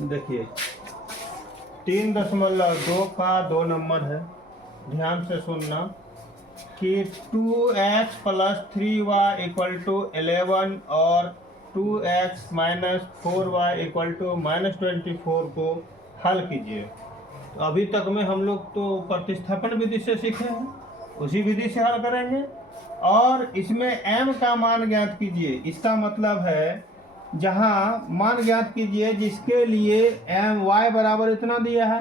देखिए 3.2 का 2 नंबर है। ध्यान से सुनना कि 2x + 3y = 11 और 2x - 4y = -24 को हल कीजिए। तो अभी तक में हम लोग तो प्रतिस्थापन विधि से सीखे हैं, उसी विधि से हल करेंगे। और इसमें m का मान ज्ञात कीजिए। इसका मतलब है जहां मान ज्ञात कीजिए जिसके लिए y बराबर इतना दिया है,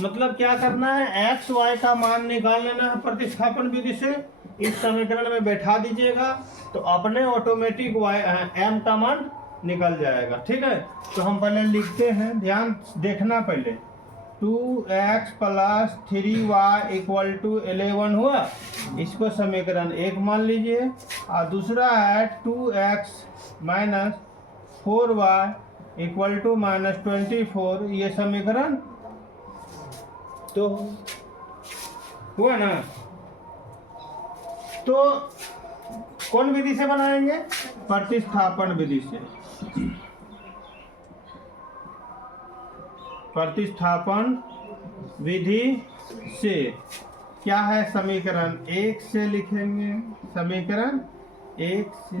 मतलब क्या करना है, x y का मान निकाल लेना है प्रतिस्थापन विधि से। इस समीकरण में बैठा दीजिएगा तो अपने ऑटोमेटिक m का मान निकल जाएगा। ठीक है, तो हम पहले लिखते हैं, ध्यान देखना पहले। 2x + 3y = 11 हुआ, इसको समीकरण 1 मान लीजिए। और दूसरा है 2x - 4y = -24, ये समीकरण तो हुआ ना। तो कौन विधि से बनाएंगे, प्रतिस्थापन विधि से। प्रतिस्थापन विधि से क्या है, समीकरण 1 से लिखेंगे। समीकरण 1 से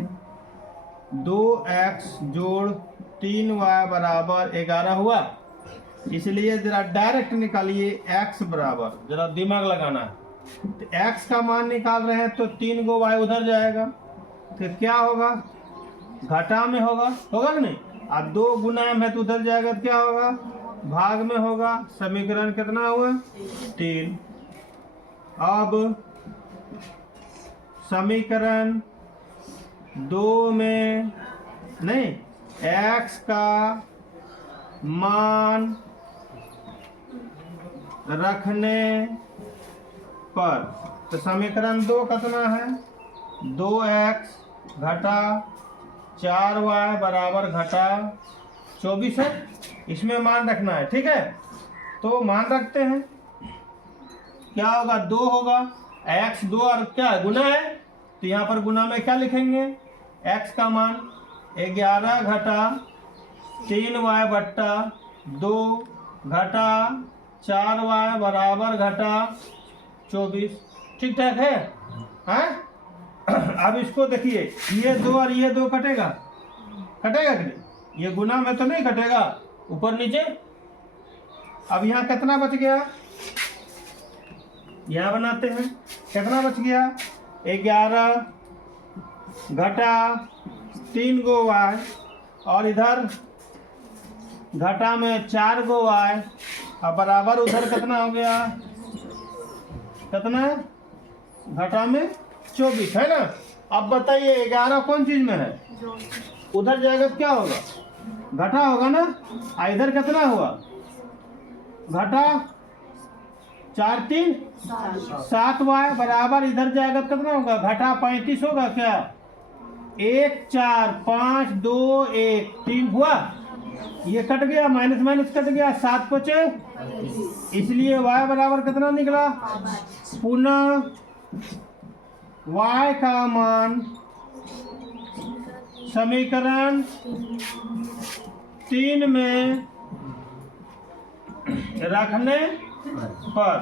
2x + 3y = 11 हुआ, इसलिए जरा डायरेक्ट निकालिए x बराबर, जरा दिमाग लगाना है। तो x का मान निकाल रहे हैं तो 3 गो y उधर जाएगा, फिर क्या होगा, घटा में होगा कि नहीं। अब 2 गुना है तो उधर जाएगा तो क्या होगा, भाग में होगा। समीकरण कितना हुआ, 3। अब समीकरण 2 में नहीं, x का मान रखने पर, तो समीकरण 2 कितना है, 2x घटा 4y बराबर घटा 24 है। इसमें मान रखना है, ठीक है। तो मान रखते हैं, क्या होगा, 2 होगा, x 2 और क्या है, गुना है, तो यहाँ पर गुना में क्या लिखेंगे, x का मान 11 घटा 3y बट्टा 2 घटा 4y बराबर घटा 24। ठीक ठाक है, हैं? अब इसको देखिए, ये 2 और ये 2 कटेगा कि नहीं, ये गुना में तो नहीं कटेगा, ऊपर नीचे। अब यहाँ कितना बच गया, यहाँ बनाते हैं, कितना बच गया, 11 घटा 3 गो y, और इधर घटा में 4 गो y, और बराबर उधर कितना हो गया, कितना घटा में 24 है ना। अब बताइए 11 कौन चीज में है, उधर जाएगा तो क्या होगा, घटा होगा ना। इधर कितना हुआ, घटा 4 3 7y बराबर इधर जाएगा तो कितना होगा, घटा 35 होगा क्या, 1 4 5 2 1 3 हुआ, ये कट गया, माइनस माइनस कट गया, 7 बचे, इसलिए y बराबर कितना निकला। पुनः y का मान समीकरण 3 में रखने पर,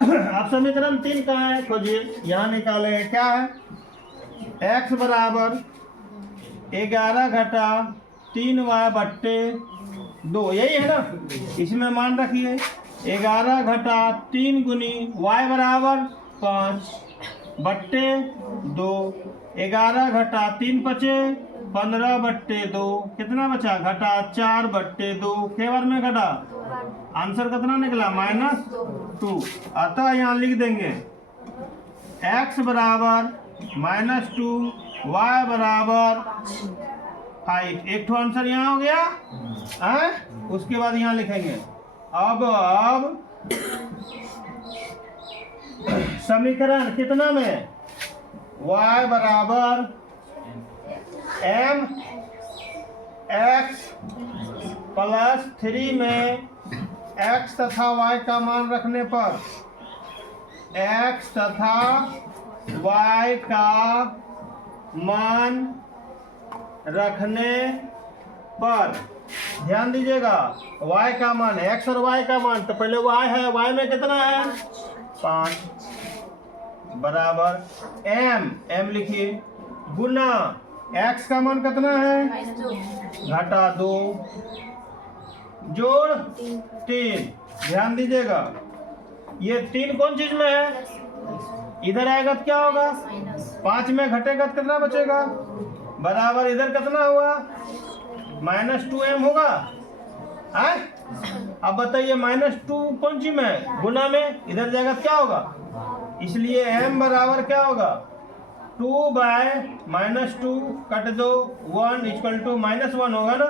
अब समीकरण 3 कहाँ है, खोजिए, यहाँ निकाले, क्या है, x बराबर 11 घटा 3y बट्टे 2, यही है ना। इसमें मान रखिए 11 घटा 3 गुनी y बराबर 5 बट्टे 2, 11 घटा 3 बचे 15 बट्टे 2, कितना बचा, घटा 4 बट्टे 2, के बार में घटा, आंसर कितना निकला, -2। अतः यहाँ लिख देंगे x बराबर -2, y बराबर 5। एक तो आंसर यहाँ हो गया है? उसके बाद यहाँ लिखेंगे अब समीकरण कितना में, y बराबर m x + 3 में x तथा y का मान रखने पर, x तथा y का मान रखने पर ध्यान दीजिएगा y का मान x और y का मान, तो पहले y है, y में कितना है 5 बराबर m लिखिए गुना x का मान कितना है घटा 2 जोड़ 3। ध्यान दीजिएगा ये 3 कौन चीज में है, इधर आएगा तो क्या होगा 5 में घटेगा तो कितना बचेगा बराबर इधर कितना हुआ -2m होगा। अब बताइए -2 कौन सी में गुना में इधर जाएगा तो क्या होगा, इसलिए m बराबर क्या होगा 2 बाय -2 कट दो 1 इक्वल टू -1 होगा ना।